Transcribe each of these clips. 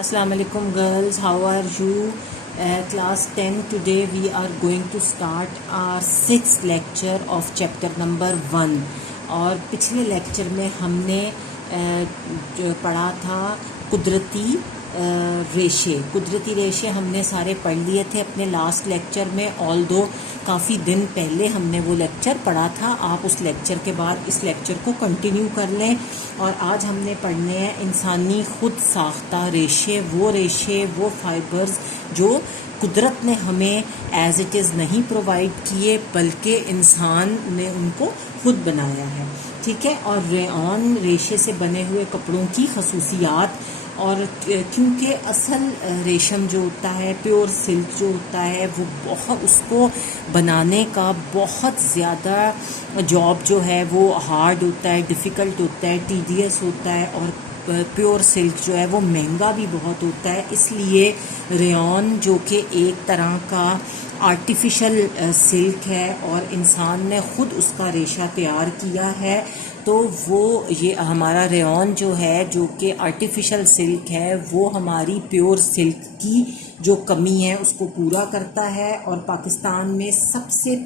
Assalamu alaikum girls, how are you? Class 10, today we are going to start our 6th lecture of chapter number 1. اور پچھلے lecture میں ہم نے جو پڑھا تھا قدرتی ریشے ہم نے سارے پڑھ لیے تھے اپنے لاسٹ لیکچر میں. آلدو کافی دن پہلے ہم نے وہ لیکچر پڑھا تھا. آپ اس لیکچر کے بعد اس لیکچر کو کنٹینیو کر لیں. اور آج ہم نے پڑھنے ہیں انسانی خود ساختہ ریشے, وہ فائبرز جو قدرت نے ہمیں ایز اٹ از نہیں پرووائڈ کیے بلکہ انسان نے ان کو خود بنایا ہے. ٹھیک ہے. اور ریئون ریشے سے بنے ہوئے کپڑوں کی خصوصیات, اور کیونکہ اصل ریشم جو ہوتا ہے, پیور سلک جو ہوتا ہے, وہ بہت, اس کو بنانے کا بہت زیادہ جاب جو ہے وہ ہارڈ ہوتا ہے, ڈیفیکلٹ ہوتا ہے, ٹیڈیس ہوتا ہے, اور پیور سلک جو ہے وہ مہنگا بھی بہت ہوتا ہے. اس لیے ریئون جو کہ ایک طرح کا آرٹیفیشل سلک ہے اور انسان نے خود اس کا ریشہ تیار کیا ہے, تو وہ یہ ہمارا ریئون جو ہے جو کہ آرٹیفیشل سلک ہے وہ ہماری پیور سلک کی جو کمی ہے اس کو پورا کرتا ہے. اور پاکستان میں سب سے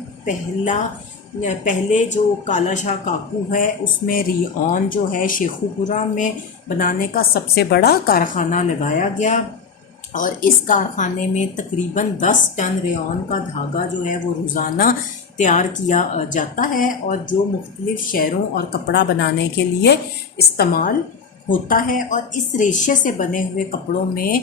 پہلے جو کالا شاہ کاکو ہے اس میں ریئون جو ہے شیخوپورہ میں بنانے کا سب سے بڑا کارخانہ لگایا گیا, اور اس کارخانے میں تقریباً 10 ٹن ریئون کا دھاگا جو ہے وہ روزانہ تیار کیا جاتا ہے, اور جو مختلف شہروں اور کپڑا بنانے کے لیے استعمال ہوتا ہے. اور اس ریشے سے بنے ہوئے کپڑوں میں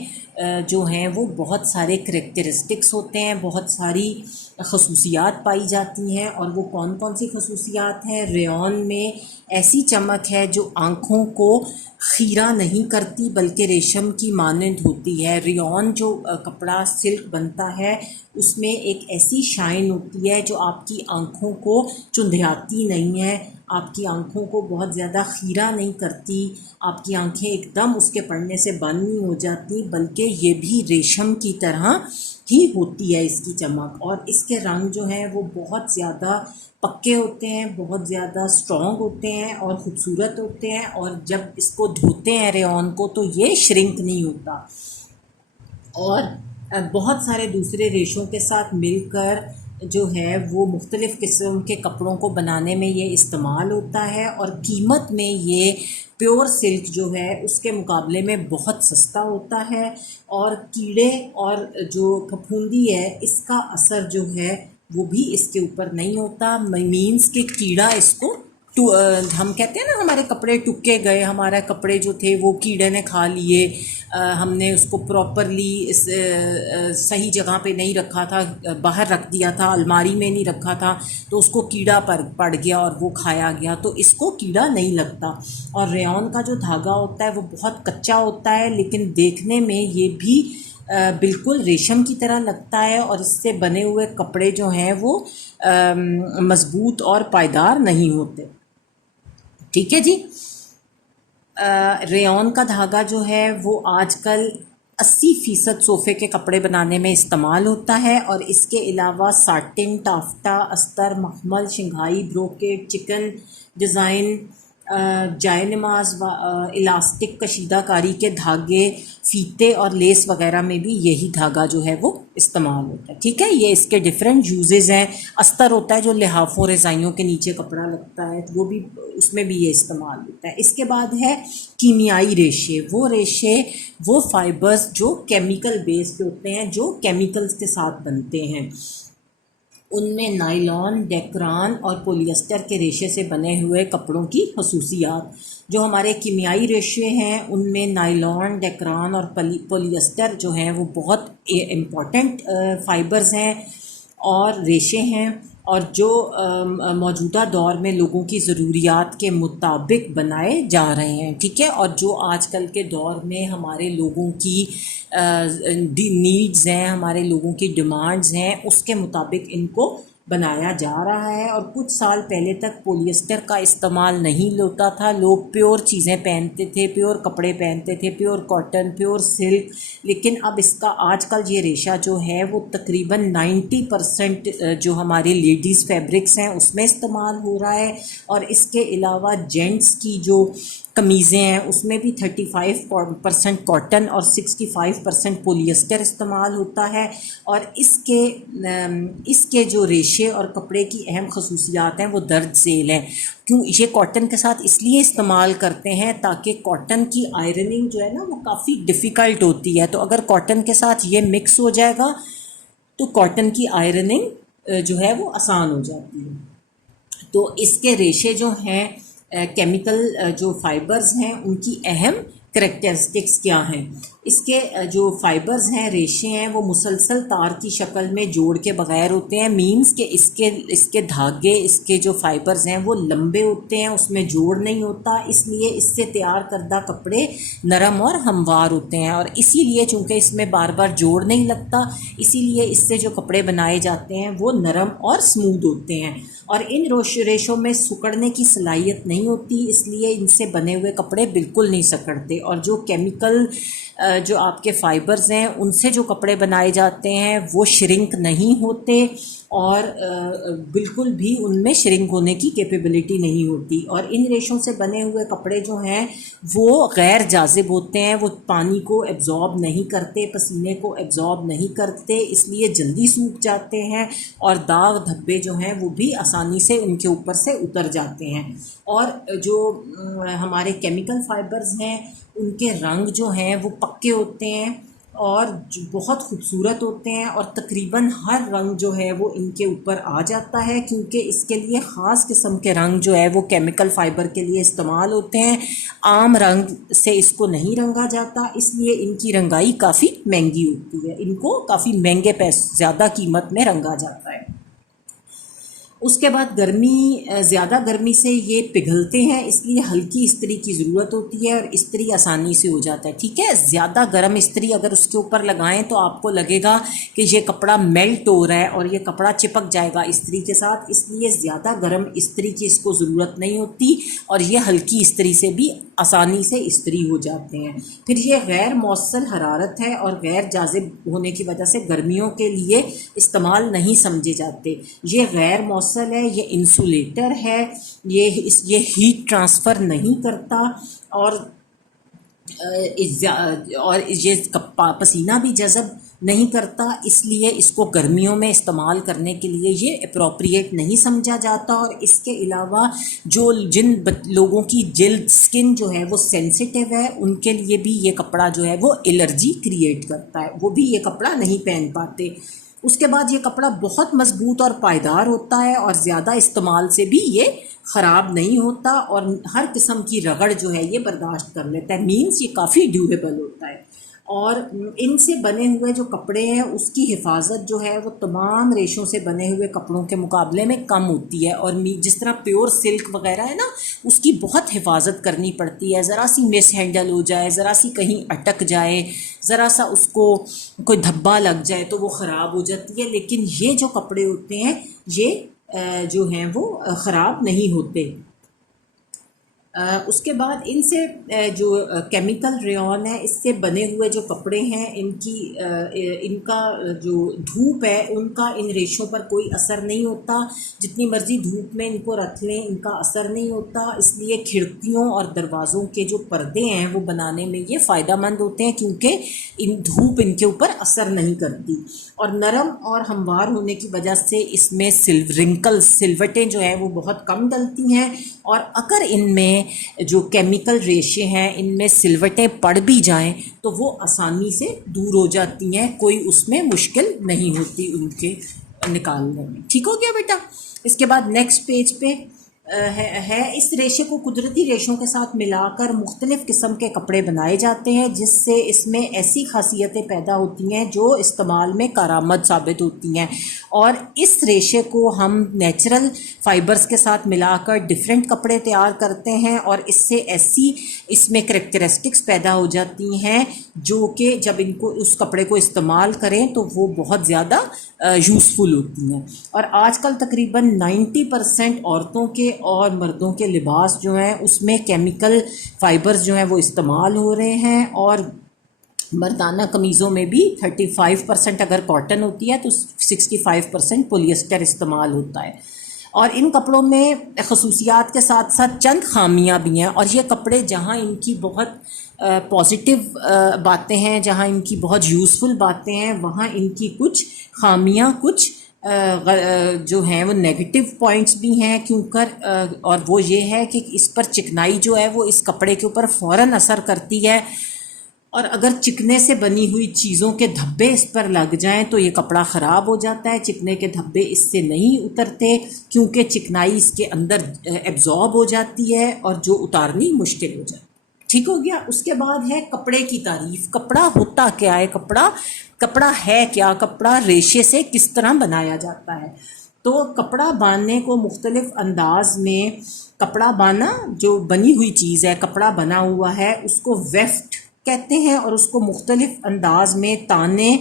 جو ہیں وہ بہت سارے کریکٹرسٹکس ہوتے ہیں, بہت ساری خصوصیات پائی جاتی ہیں. اور وہ کون کون سی خصوصیات ہیں؟ ریئون میں ایسی چمک ہے جو آنکھوں کو خیرہ نہیں کرتی بلکہ ریشم کی مانند ہوتی ہے. ریئون جو کپڑا سلک بنتا ہے اس میں ایک ایسی شائن ہوتی ہے جو آپ کی آنکھوں کو چندھیاتی نہیں ہے, آپ کی آنکھوں کو بہت زیادہ خیرہ نہیں کرتی, آپ کی آنکھیں ایک دم اس کے پڑنے سے بند نہیں ہو جاتی, بلکہ یہ بھی ریشم کی طرح ہی ہوتی ہے اس کی چمک. اور اس کے رنگ جو ہیں وہ بہت زیادہ پکے ہوتے ہیں, بہت زیادہ اسٹرانگ ہوتے ہیں اور خوبصورت ہوتے ہیں, اور جب اس کو دھوتے ہیں ریئون کو تو یہ شرنک نہیں ہوتا. اور بہت سارے دوسرے ریشوں کے ساتھ مل کر جو ہے وہ مختلف قسم کے کپڑوں کو بنانے میں یہ استعمال ہوتا ہے, اور قیمت میں یہ پیور سلک جو ہے اس کے مقابلے میں بہت سستا ہوتا ہے. اور کیڑے اور جو پھپھوندی ہے اس کا اثر جو ہے وہ بھی اس کے اوپر نہیں ہوتا. مینس کہ کیڑا اس کو ہم کہتے ہیں نا ہمارے کپڑے ٹکے گئے, ہمارے کپڑے جو تھے وہ کیڑے نے کھا لیے, ہم نے اس کو پراپرلی صحیح جگہ پہ نہیں رکھا تھا, باہر رکھ دیا تھا, الماری میں نہیں رکھا تھا, تو اس کو کیڑا پڑ گیا اور وہ کھایا گیا, تو اس کو کیڑا نہیں لگتا. اور ریئون کا جو دھاگا ہوتا ہے وہ بہت کچا ہوتا ہے, لیکن دیکھنے میں یہ بھی بالکل ریشم کی طرح لگتا ہے, اور اس سے بنے ہوئے کپڑے جو ہیں وہ مضبوط اور پائیدار نہیں ہوتے. ٹھیک ہے جی. ریئون کا دھاگا جو ہے وہ آج کل 80% صوفے کے کپڑے بنانے میں استعمال ہوتا ہے, اور اس کے علاوہ ساٹن, ٹافٹا, استر, مخمل, شنگھائی, بروکیٹ, چکن ڈیزائن, جائے نماز, الاسٹک کشیدہ کاری کے دھاگے, فیتے اور لیس وغیرہ میں بھی یہی دھاگا جو ہے وہ استعمال ہوتا ہے. ٹھیک ہے. یہ اس کے ڈفرینٹ یوزز ہیں. استر ہوتا ہے جو لحافوں رضائیوں کے نیچے کپڑا لگتا ہے, وہ بھی اس میں بھی یہ استعمال ہوتا ہے. اس کے بعد ہے کیمیائی ریشے. وہ فائبرز جو کیمیکل بیسڈ ہوتے ہیں, جو کیمیکلز کے ساتھ بنتے ہیں. ان میں نائلون, ڈیکران اور پولیسٹر کے ریشے سے بنے ہوئے کپڑوں کی خصوصیات. جو ہمارے کیمیائی ریشے ہیں ان میں نائلون, ڈیکران اور پولیسٹر جو ہیں وہ بہت امپورٹنٹ فائبرز ہیں اور ریشے ہیں, اور جو موجودہ دور میں لوگوں کی ضروریات کے مطابق بنائے جا رہے ہیں. ٹھیک ہے. اور جو آج کل کے دور میں ہمارے لوگوں کی نیڈز ہیں, ہمارے لوگوں کی ڈیمانڈز ہیں, اس کے مطابق ان کو بنایا جا رہا ہے. اور کچھ سال پہلے تک پولیسٹر کا استعمال نہیں ہوتا تھا, لوگ پیور چیزیں پہنتے تھے, پیور کپڑے پہنتے تھے, پیور کاٹن, پیور سلک. لیکن اب اس کا آج کل یہ ریشہ جو ہے وہ تقریباً 90% جو ہمارے لیڈیز فیبرکس ہیں اس میں استعمال ہو رہا ہے. اور اس کے علاوہ جینٹس کی جو قمیضیں ہیں اس میں بھی 35% کاٹن اور 65% پولیسٹر استعمال ہوتا ہے. اور اس کے جو ریشے اور کپڑے کی اہم خصوصیات ہیں وہ درج ذیل ہیں. کیوں یہ کاٹن کے ساتھ اس لیے استعمال کرتے ہیں تاکہ کاٹن کی آئرننگ جو ہے نا وہ کافی ڈیفیکلٹ ہوتی ہے. تو اگر کاٹن کے ساتھ یہ مکس ہو جائے گا تو کاٹن کی آئرننگ جو ہے وہ آسان ہو جاتی ہے. تو اس کے ریشے جو ہیں کیمیکل جو فائبرز ہیں ان کی اہم کریکٹرسٹکس کیا ہیں. اس کے جو فائبرز ہیں ریشے ہیں وہ مسلسل تار کی شکل میں جوڑ کے بغیر ہوتے ہیں. مینس کہ اس کے دھاگے اس کے جو فائبرز ہیں وہ لمبے ہوتے ہیں, اس میں جوڑ نہیں ہوتا, اس لیے اس سے تیار کردہ کپڑے نرم اور ہموار ہوتے ہیں. اور اسی لیے چونکہ اس میں بار بار جوڑ نہیں لگتا اسی لیے اس سے جو کپڑے بنائے جاتے ہیں وہ نرم اور اسموتھ ہوتے ہیں. اور ان ریشوں میں سکڑنے کی صلاحیت نہیں ہوتی, اس لیے ان سے بنے ہوئے کپڑے بالکل نہیں سکڑتے. اور جو کیمیکل جو آپ کے فائبرز ہیں ان سے جو کپڑے بنائے جاتے ہیں وہ شرنک نہیں ہوتے اور بالکل بھی ان میں شرنک ہونے کی کیپیبلٹی نہیں ہوتی. اور ان ریشوں سے بنے ہوئے کپڑے جو ہیں وہ غیر جاذب ہوتے ہیں, وہ پانی کو ایبزارب نہیں کرتے, پسینے کو ایبزارب نہیں کرتے, اس لیے جلدی سوکھ جاتے ہیں اور داغ دھبے جو ہیں وہ بھی آسانی سے ان کے اوپر سے اتر جاتے ہیں. اور جو ہمارے کیمیکل فائبرز ہیں ان کے رنگ جو ہیں وہ پکے ہوتے ہیں اور بہت خوبصورت ہوتے ہیں اور تقریباً ہر رنگ جو ہے وہ ان کے اوپر آ جاتا ہے کیونکہ اس کے لیے خاص قسم کے رنگ جو ہے وہ کیمیکل فائبر کے لیے استعمال ہوتے ہیں. عام رنگ سے اس کو نہیں رنگا جاتا, اس لیے ان کی رنگائی کافی مہنگی ہوتی ہے, ان کو کافی مہنگے پیسے زیادہ قیمت میں رنگا جاتا ہے. اس کے بعد زیادہ گرمی سے یہ پگھلتے ہیں, اس لیے ہلکی استری کی ضرورت ہوتی ہے اور استری آسانی سے ہو جاتا ہے. ٹھیک ہے, زیادہ گرم استری اگر اس کے اوپر لگائیں تو آپ کو لگے گا کہ یہ کپڑا میلٹ ہو رہا ہے اور یہ کپڑا چپک جائے گا استری کے ساتھ, اس لیے زیادہ گرم استری کی اس کو ضرورت نہیں ہوتی اور یہ ہلکی استری سے بھی آسانی سے استری ہو جاتے ہیں. پھر یہ غیر موصل حرارت ہے اور غیر جاذب ہونے کی وجہ سے گرمیوں کے لیے استعمال نہیں سمجھے جاتے. یہ غیر موصل ہے, یہ انسولیٹر ہے, یہ ہیٹ ٹرانسفر نہیں کرتا اور یہ پسینہ بھی جذب نہیں کرتا, اس لیے اس کو گرمیوں میں استعمال کرنے کے لیے یہ اپروپریٹ نہیں سمجھا جاتا. اور اس کے علاوہ جن لوگوں کی جلد سکن جو ہے وہ سینسیٹیو ہے ان کے لیے بھی یہ کپڑا جو ہے وہ الرجی کریٹ کرتا ہے, وہ بھی یہ کپڑا نہیں پہن پاتے. اس کے بعد یہ کپڑا بہت مضبوط اور پائیدار ہوتا ہے اور زیادہ استعمال سے بھی یہ خراب نہیں ہوتا اور ہر قسم کی رگڑ جو ہے یہ برداشت کر لیتا ہے. مینس یہ کافی ڈیوریبل ہوتا ہے. اور ان سے بنے ہوئے جو کپڑے ہیں اس کی حفاظت جو ہے وہ تمام ریشوں سے بنے ہوئے کپڑوں کے مقابلے میں کم ہوتی ہے. اور جس طرح پیور سلک وغیرہ ہے نا اس کی بہت حفاظت کرنی پڑتی ہے, ذرا سی مس ہینڈل ہو جائے, ذرا سی کہیں اٹک جائے, ذرا سا اس کو کوئی دھبا لگ جائے تو وہ خراب ہو جاتی ہے. لیکن یہ جو کپڑے ہوتے ہیں یہ جو ہیں وہ خراب نہیں ہوتے. اس کے بعد ان سے جو کیمیکل ریون ہے اس سے بنے ہوئے جو کپڑے ہیں ان کا جو دھوپ ہے ان کا ان ریشوں پر کوئی اثر نہیں ہوتا. جتنی مرضی دھوپ میں ان کو رکھ لیں ان کا اثر نہیں ہوتا. اس لیے کھڑکیوں اور دروازوں کے جو پردے ہیں وہ بنانے میں یہ فائدہ مند ہوتے ہیں کیونکہ دھوپ ان کے اوپر اثر نہیں کرتی. اور نرم اور ہموار ہونے کی وجہ سے اس میں سلوٹیں جو ہیں وہ بہت کم ڈلتی ہیں. اور اگر ان میں جو کیمیکل ریشے ہیں ان میں سلوٹیں پڑ بھی جائیں تو وہ آسانی سے دور ہو جاتی ہیں, کوئی اس میں مشکل نہیں ہوتی ان کے نکالنے میں. ٹھیک ہو گیا بیٹا. اس کے بعد نیکسٹ پیج پہ ہے اس ریشے کو قدرتی ریشوں کے ساتھ ملا کر مختلف قسم کے کپڑے بنائے جاتے ہیں جس سے اس میں ایسی خاصیتیں پیدا ہوتی ہیں جو استعمال میں کارآمد ثابت ہوتی ہیں. اور اس ریشے کو ہم نیچرل فائبرز کے ساتھ ملا کر ڈیفرنٹ کپڑے تیار کرتے ہیں اور اس میں کریکٹرسٹکس پیدا ہو جاتی ہیں جو کہ جب اس کپڑے کو استعمال کریں تو وہ بہت زیادہ یوزفل ہوتی ہیں. اور آج کل تقریباً 90% عورتوں کے اور مردوں کے لباس جو ہیں اس میں کیمیکل فائبرز جو ہیں وہ استعمال ہو رہے ہیں. اور مردانہ قمیضوں میں بھی 35% اگر کاٹن ہوتی ہے تو 65% پولیسٹر استعمال ہوتا ہے. اور ان کپڑوں میں خصوصیات کے ساتھ ساتھ چند خامیاں بھی ہیں، اور یہ کپڑے جہاں ان کی بہت پازیٹیو باتیں ہیں، جہاں ان کی بہت یوزفل باتیں ہیں، وہاں ان کی کچھ خامیاں، کچھ جو ہیں وہ نیگیٹو پوائنٹس بھی ہیں، اور وہ یہ ہے کہ اس پر چکنائی جو ہے وہ اس کپڑے کے اوپر فوراً اثر کرتی ہے، اور اگر چکنے سے بنی ہوئی چیزوں کے دھبے اس پر لگ جائیں تو یہ کپڑا خراب ہو جاتا ہے۔ چکنے کے دھبے اس سے نہیں اترتے کیونکہ چکنائی اس کے اندر ایبزارب ہو جاتی ہے اور جو اتارنی مشکل ہو جاتی ہے۔ ٹھیک ہو گیا۔ اس کے بعد ہے کپڑے کی تعریف۔ کپڑا ہوتا کیا ہے؟ کپڑا ہے کیا؟ کپڑا ریشے سے کس طرح بنایا جاتا ہے؟ تو کپڑا باندھنے کو مختلف انداز میں، کپڑا باندھنا جو بنی ہوئی چیز ہے، کپڑا بنا ہوا ہے، اس کو ویفٹ کہتے ہیں، اور اس کو مختلف انداز میں تانے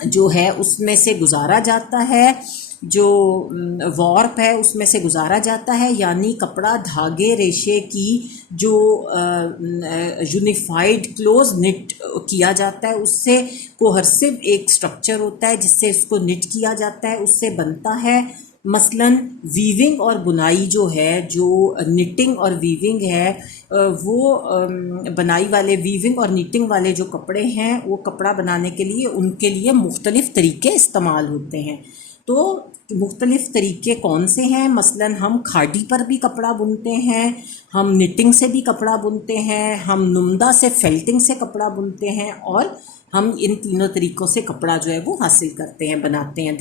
جو ہے اس میں سے گزارا جاتا ہے، جو وارپ ہے اس میں سے گزارا جاتا ہے، یعنی کپڑا دھاگے ریشے کی جو یونیفائڈ کلوز نٹ کیا جاتا ہے، اس سے کوہرسو ایک سٹرکچر ہوتا ہے جس سے اس کو نٹ کیا جاتا ہے، اس سے بنتا ہے۔ مثلاً ویونگ اور بنائی جو ہے، جو نٹنگ اور ویونگ ہے، وہ بنائی والے، ویونگ اور نیٹنگ والے جو کپڑے ہیں، وہ کپڑا بنانے کے لیے ان کے لیے مختلف طریقے استعمال ہوتے ہیں۔ تو مختلف طریقے کون سے ہیں؟ مثلاً ہم کھاڈی پر بھی کپڑا بنتے ہیں، ہم نٹنگ سے بھی کپڑا بنتے ہیں، ہم نمدہ سے، فیلٹنگ سے کپڑا بنتے ہیں، اور ہم ان تینوں طریقوں سے کپڑا جو ہے وہ حاصل کرتے ہیں، بناتے ہیں۔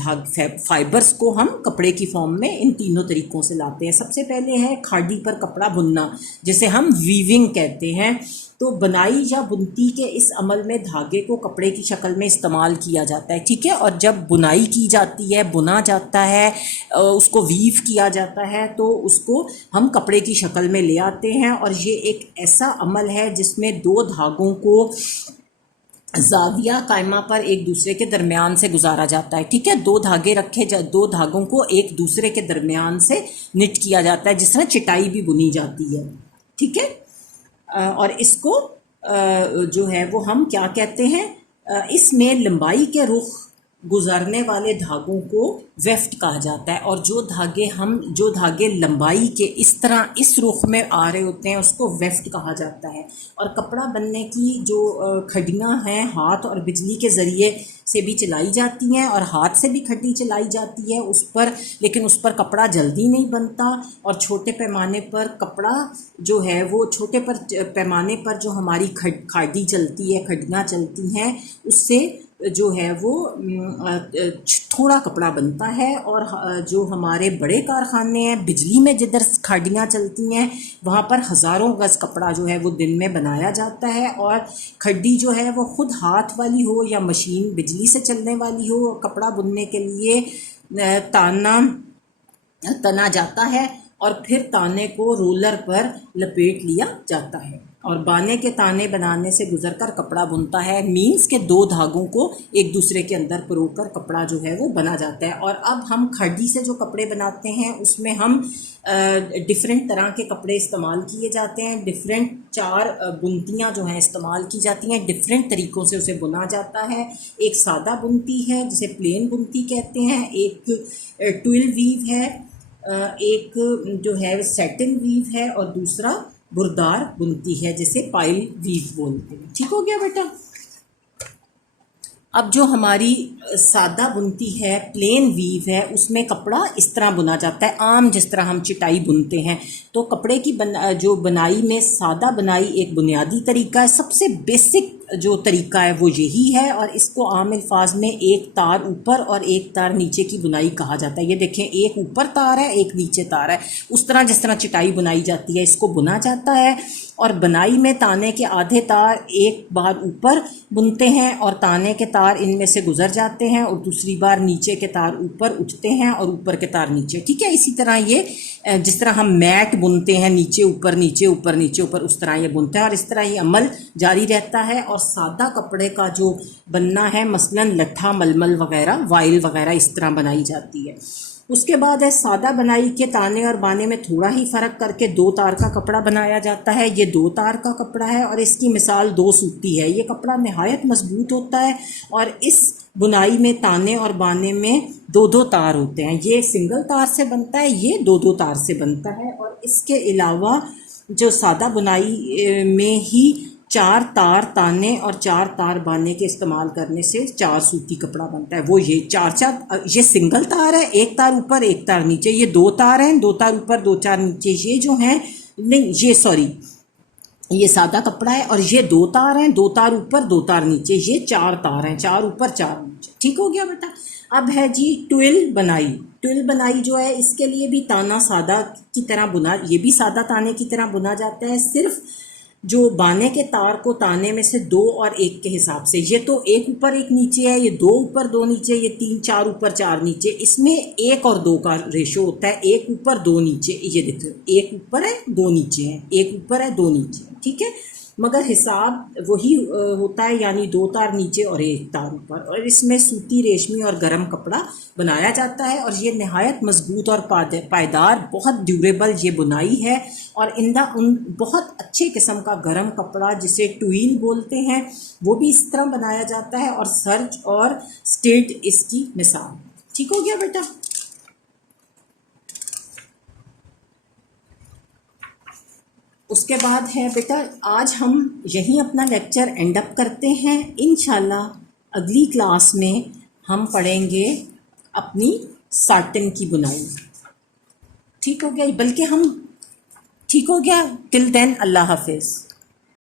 فائبرز کو ہم کپڑے کی فارم میں ان تینوں طریقوں سے لاتے ہیں۔ سب سے پہلے ہے کھاڈی پر کپڑا بننا، جسے ہم ویونگ کہتے ہیں۔ تو بنائی یا بنتی کے اس عمل میں دھاگے کو کپڑے کی شکل میں استعمال کیا جاتا ہے، ٹھیک ہے، اور جب بنائی کی جاتی ہے، بنا جاتا ہے، اس کو ویو کیا جاتا ہے، تو اس کو ہم کپڑے کی شکل میں لے آتے ہیں، اور یہ ایک ایسا عمل ہے جس میں دو دھاگوں کو زاویہ قائمہ پر ایک دوسرے کے درمیان سے گزارا جاتا ہے، ٹھیک ہے، دو دھاگے رکھے دو دھاگوں کو ایک دوسرے کے درمیان سے نٹ کیا جاتا ہے، جس طرح چٹائی بھی بنی جاتی ہے، ٹھیک ہے۔ اور اس کو جو ہے وہ ہم کیا کہتے ہیں؟ اس میں لمبائی کے رخ گزرنے والے دھاگوں کو ویفٹ کہا جاتا ہے، اور جو دھاگے لمبائی کے اس طرح اس رخ میں آ رہے ہوتے ہیں اس کو ویفٹ کہا جاتا ہے۔ اور کپڑا بننے کی جو کھڈیاں ہیں، ہاتھ اور بجلی کے ذریعے سے بھی چلائی جاتی ہیں، اور ہاتھ سے بھی کھڈی چلائی جاتی ہے اس پر، لیکن اس پر کپڑا جلدی نہیں بنتا، اور چھوٹے پیمانے پر کپڑا جو ہے وہ چھوٹے پیمانے پر جو ہماری کھاڈی چلتی ہے، کھڈیاں چلتی ہیں، اس سے جو ہے وہ تھوڑا کپڑا بنتا ہے۔ اور جو ہمارے بڑے کارخانے ہیں، بجلی میں جدھر کھاڈیاں چلتی ہیں، وہاں پر ہزاروں گز کپڑا جو ہے وہ دن میں بنایا جاتا ہے، اور کھڈی جو ہے وہ خود ہاتھ والی ہو یا مشین بجلی سے چلنے والی ہو، کپڑا بننے کے لیے تنا جاتا ہے، اور پھر تانے کو رولر پر لپیٹ لیا جاتا ہے، اور بانے کے تانے بنانے سے گزر کر کپڑا بنتا ہے، مینس کے دو دھاگوں کو ایک دوسرے کے اندر پرو کر کپڑا جو ہے وہ بنا جاتا ہے۔ اور اب ہم کھڈی سے جو کپڑے بناتے ہیں اس میں ہم ڈفرینٹ طرح کے کپڑے استعمال کیے جاتے ہیں، ڈفرینٹ 4 بنتیاں جو ہیں استعمال کی جاتی ہیں، ڈفرینٹ طریقوں سے اسے بنا جاتا ہے۔ ایک سادہ بنتی ہے جسے پلین بنتی کہتے ہیں، ایک ٹویل ویو ہے، ایک جو ہے سیٹن ویو ہے، اور دوسرا بردار بنتی ہے جسے پائل ویو بولتے ہیں۔ ٹھیک ہو گیا بیٹا؟ اب جو ہماری سادہ بنتی ہے، پلین ویو ہے، اس میں کپڑا اس طرح بنا جاتا ہے، عام جس طرح ہم چٹائی بنتے ہیں۔ تو کپڑے کی جو بنائی میں سادہ بنائی ایک بنیادی طریقہ ہے، سب سے بیسک جو طریقہ ہے وہ یہی ہے، اور اس کو عام الفاظ میں ایک تار اوپر اور ایک تار نیچے کی بنائی کہا جاتا ہے۔ یہ دیکھیں، ایک اوپر تار ہے، ایک نیچے تار ہے، اس طرح جس طرح چٹائی بنائی جاتی ہے اس کو بنا جاتا ہے۔ اور بنائی میں تانے کے آدھے تار ایک بار اوپر بنتے ہیں اور تانے کے تار ان میں سے گزر جاتے ہیں، اور دوسری بار نیچے کے تار اوپر اٹھتے ہیں اور اوپر کے تار نیچے، ٹھیک ہے۔ اسی طرح یہ جس طرح ہم میٹ بنتے ہیں، نیچے اوپر نیچے اوپر نیچے اوپر، اس طرح یہ بنتا ہے، اور اس طرح یہ عمل جاری رہتا ہے۔ اور سادہ کپڑے کا جو بننا ہے، مثلاً لٹھا، ململ وغیرہ، وائل وغیرہ، اس طرح بنائی جاتی ہے۔ اس کے بعد ہے سادہ بنائی کے تانے اور بانے میں تھوڑا ہی فرق کر کے 2 تار کا کپڑا بنایا جاتا ہے. یہ 2 تار کا کپڑا ہے اور اس کی مثال 2 سوتی ہے. یہ کپڑا نہایت مضبوط ہوتا ہے اور اس بنائی میں تانے اور بانے میں 2 تار ہوتے ہیں. یہ سنگل تار سے بنتا ہے, یہ 2 تار سے بنتا ہے. اور اس کے علاوہ جو سادہ بنائی میں ہی 4 تار تانے اور 4 تار بانے کے استعمال کرنے سے 4 سوتی کپڑا بنتا ہے. وہ یہ 4 یہ سنگل تار ہے, 1 تار اوپر 1 تار نیچے. یہ 2 تار ہیں, 2 تار اوپر 2 تار نیچے. یہ جو ہیں نہیں, یہ سوری, یہ سادہ کپڑا ہے اور یہ 2 تار ہیں, 2 تار اوپر 2 تار نیچے. یہ 4 تار ہیں, 4 اوپر 4 نیچے. ٹھیک ہو گیا بیٹا. اب ہے جی ٹویل بنائی. ٹویل بنائی جو ہے اس کے لیے بھی تانا سادہ کی طرح بنا, یہ بھی سادہ تانے کی طرح بنا جاتا ہے, صرف جو بانے کے تار کو تانے میں سے 2 اور 1 کے حساب سے. یہ تو 1 اوپر 1 نیچے ہے, یہ 2 اوپر 2 نیچے, یہ 3 4 اوپر 4 نیچے. اس میں 1 اور 2 کا ریشو ہوتا ہے, 1 اوپر 2 نیچے. یہ دیکھو 1 اوپر ہے 2 نیچے ہیں, 1 اوپر ہے 2 نیچے ہیں. ٹھیک ہے, مگر حساب وہی ہوتا ہے, یعنی 2 تار نیچے اور 1 تار اوپر. اور اس میں سوتی, ریشمی اور گرم کپڑا بنایا جاتا ہے اور یہ نہایت مضبوط اور پائیدار, بہت ڈیوریبل یہ بنائی ہے. اور ان بہت اچھے قسم کا گرم کپڑا جسے ٹویل بولتے ہیں وہ بھی اس طرح بنایا جاتا ہے, اور سرج اور اسٹیٹ اس کی مثال. ٹھیک ہو گیا بیٹا. اس کے بعد ہے بیٹا, آج ہم یہیں اپنا لیکچر اینڈ اپ کرتے ہیں. انشاءاللہ اگلی کلاس میں ہم پڑھیں گے اپنی ساٹن کی بنائی. ٹھیک ہو گیا, بلکہ ہم ٹھیک ہو گیا. ٹل دین اللہ حافظ.